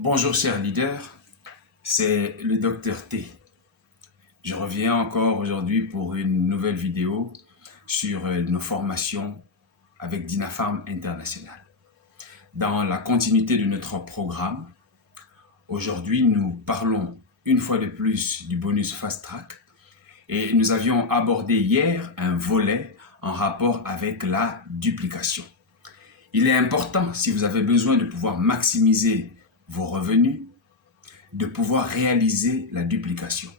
Bonjour chers leaders, c'est le docteur T. Je reviens encore aujourd'hui pour une nouvelle vidéo sur nos formations avec Dinafarm International. Dans la continuité de notre programme, aujourd'hui nous parlons une fois de plus du bonus Fast Track et nous avions abordé hier un volet en rapport avec la duplication. Il est important, si vous avez besoin de pouvoir maximiser vos revenus, de pouvoir réaliser la duplication.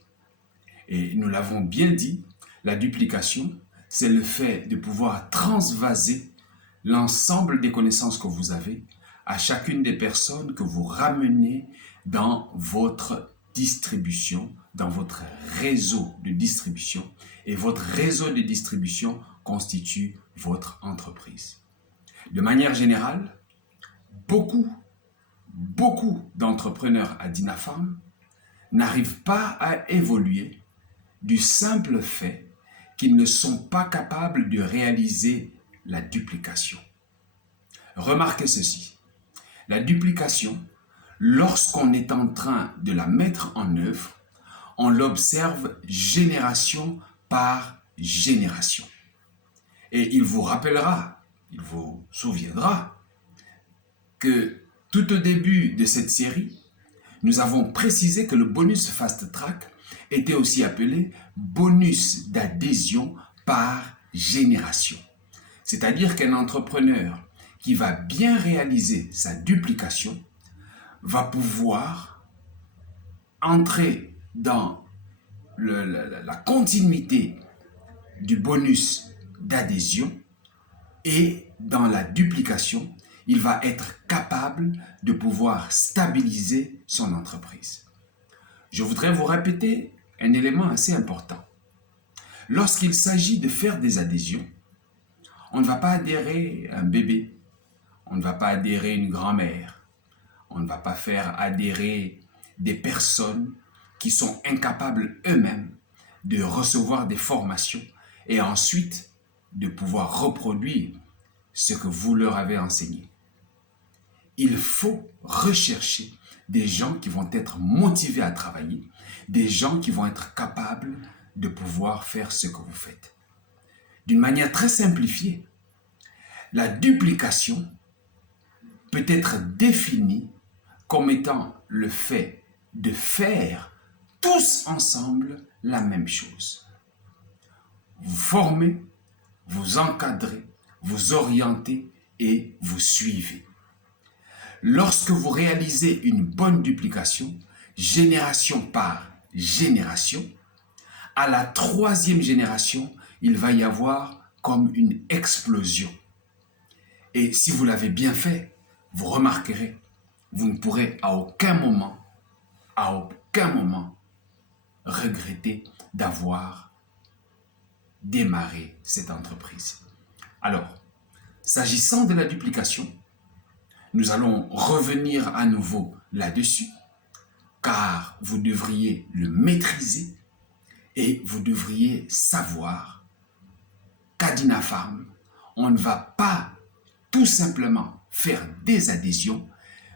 Et nous l'avons bien dit, la duplication, c'est le fait de pouvoir transvaser l'ensemble des connaissances que vous avez à chacune des personnes que vous ramenez dans votre distribution, dans votre réseau de distribution. Et votre réseau de distribution constitue votre entreprise. De manière générale, beaucoup d'entrepreneurs à Dinafarm n'arrivent pas à évoluer du simple fait qu'ils ne sont pas capables de réaliser la duplication. Remarquez ceci, la duplication, lorsqu'on est en train de la mettre en œuvre, on l'observe génération par génération. Et il vous rappellera, il vous souviendra que tout au début de cette série, nous avons précisé que le bonus Fast Track était aussi appelé bonus d'adhésion par génération. C'est-à-dire qu'un entrepreneur qui va bien réaliser sa duplication va pouvoir entrer dans la continuité du bonus d'adhésion et dans la duplication, il va être capable de pouvoir stabiliser son entreprise. Je voudrais vous répéter un élément assez important. Lorsqu'il s'agit de faire des adhésions, on ne va pas adhérer un bébé, on ne va pas adhérer une grand-mère, on ne va pas faire adhérer des personnes qui sont incapables eux-mêmes de recevoir des formations et ensuite de pouvoir reproduire ce que vous leur avez enseigné. Il faut rechercher des gens qui vont être motivés à travailler, des gens qui vont être capables de pouvoir faire ce que vous faites. D'une manière très simplifiée, la duplication peut être définie comme étant le fait de faire tous ensemble la même chose. Vous formez, vous encadrez, vous orientez et vous suivez. Lorsque vous réalisez une bonne duplication, génération par génération, à la troisième génération, il va y avoir comme une explosion. Et si vous l'avez bien fait, vous remarquerez, vous ne pourrez à aucun moment regretter d'avoir démarré cette entreprise. Alors, s'agissant de la duplication, nous allons revenir à nouveau là-dessus, car vous devriez le maîtriser et vous devriez savoir qu'à Dinafarm, on ne va pas tout simplement faire des adhésions,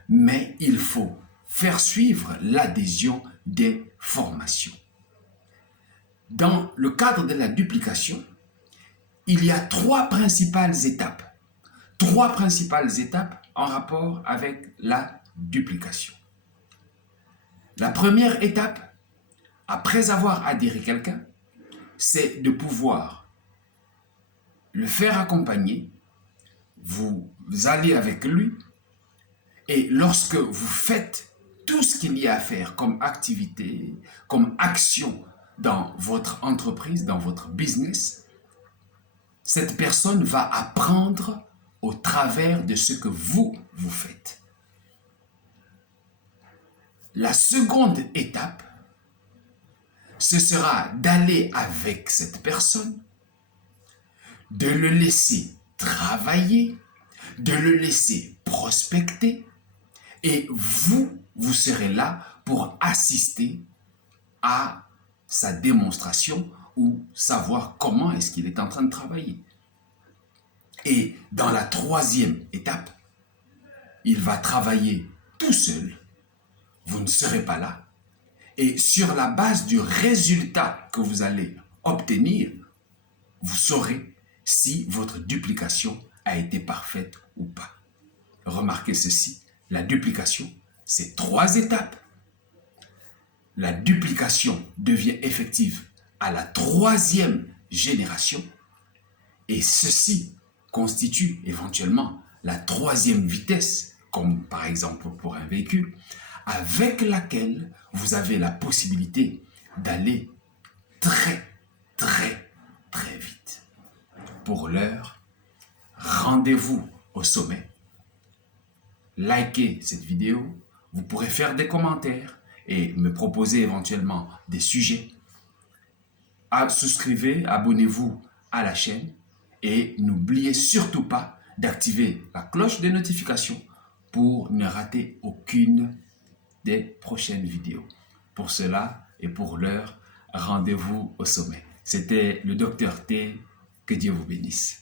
mais il faut faire suivre l'adhésion des formations. Dans le cadre de la duplication, il y a trois principales étapes en rapport avec la duplication. La première étape, après avoir adhéré quelqu'un, c'est de pouvoir le faire accompagner, vous allez avec lui, et lorsque vous faites tout ce qu'il y a à faire comme activité, comme action dans votre entreprise, dans votre business, cette personne va apprendre au travers de ce que vous faites. La seconde étape, ce sera d'aller avec cette personne, de le laisser travailler, de le laisser prospecter, et vous serez là pour assister à sa démonstration ou savoir comment est-ce qu'il est en train de travailler. Et dans la troisième étape, il va travailler tout seul vous ne serez pas là. Et sur la base du résultat que vous allez obtenir, vous saurez si votre duplication a été parfaite ou pas. Remarquez ceci, la duplication, c'est 3 étapes. La duplication devient effective à la 3e génération et ceci constitue éventuellement la 3e vitesse, comme par exemple pour un véhicule, avec laquelle vous avez la possibilité d'aller très, très, très vite. Pour l'heure, rendez-vous au sommet. Likez cette vidéo, vous pourrez faire des commentaires et me proposer éventuellement des sujets. Souscrivez, abonnez-vous à la chaîne et n'oubliez surtout pas d'activer la cloche de notification pour ne rater aucune des prochaines vidéos. Pour cela et pour l'heure, rendez-vous au sommet. C'était le Dr T. Que Dieu vous bénisse.